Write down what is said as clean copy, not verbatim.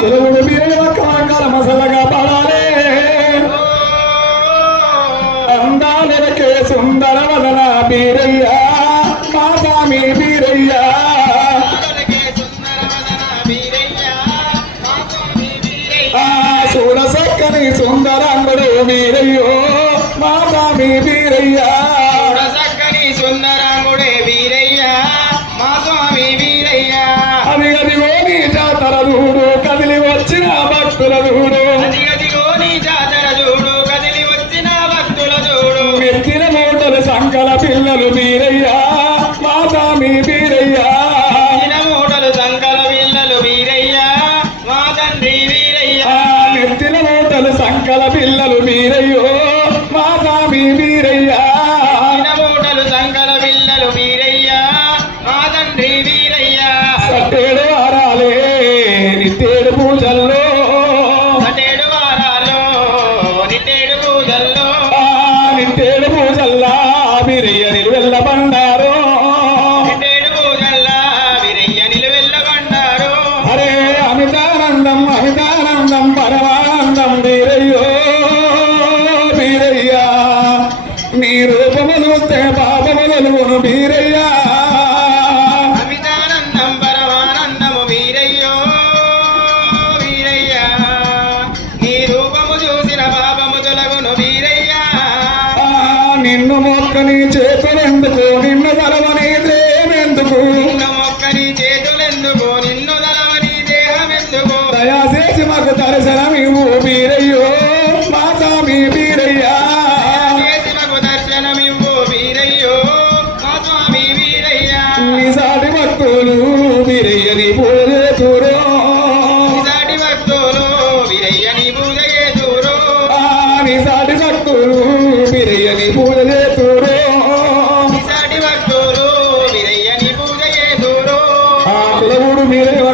కులవుడు వీరయ్య కాంకాల మసలగా పడాలే అందాలకే సుందర వదన వీరయ్య మా స్వామి వీరయ్య చూడసక్కని సుందరంగుడు వీరయ్యో మా స్వామి వీరయ్య చూడసక్కని సుందరంగుడే వీరయ్య మా స్వామి వీరయ్య అది అదిగో నీ జాతర చూడు కదిలి వచ్చిన భక్తుల చూడు అదిగో నీ జాతర చూడు కదిలి వచ్చిన భక్తుల చూడు ఎత్తిన మూటలు సంకల పిల్లలు వీరయ్య మా స్వామి వీరయ్య మూటలు సంకల పిల్లలు వీరయ్య మా తండ్రి వీరయ్య ఎత్తిన మూటలు సంకల పిల్లలు వీరయ్యో మా స్వామి వీరయ్య మూటలు సంకల పిల్లలు వీరయ్య మా తండ్రి వీరయ్య సట్టేడు వారాలే నిట్టేడు పూజల్లో సట్టేడు వారాలు నిట్టేడు పూజల్లో నిట్టేడు పూజల్లా వీరయ్య నిలువెల్ల బండారు నిట్టేడు పూజల్లా వీరయ్య నిలువెల్ల బండారు అరే అమితానందం అమితానందం పరమానందం వీరయ్యో వీరయ్య నీ రూపము చూస్తే పాపములను వీరయ్య అమితానందం పరమానందము వీరయ్యో వీరయ్య నీ రూపము చూసిన పాపము తొలగును వీరయ్య నిన్ను మొక్కని చేతులెందుకు నిన్ను తలవని దేవెందుకు నిన్ను మొక్కని చేతులెందుకు నిన్ను తలవని దేహమెందుకు దయచేసి మాకు దర్శనమివ్వు వీరయ్యో మా స్వామి వీరయ్య చేసి మాకు దర్శనమివ్వు వీరయ్యో మా స్వామి వీరయ్య నీ సాటి భక్తులు వీరయ్య నీ పూజ చేతురు సాటి భక్తులు వీరయ్య నీ పూజ చేతురు నీ సాటి భక్తులు వీరయ్య నీ పూజ చేతురు సాటి భక్తులు వీరయ్య నీ పూజ చేతురు కులవుడు వీరయ్య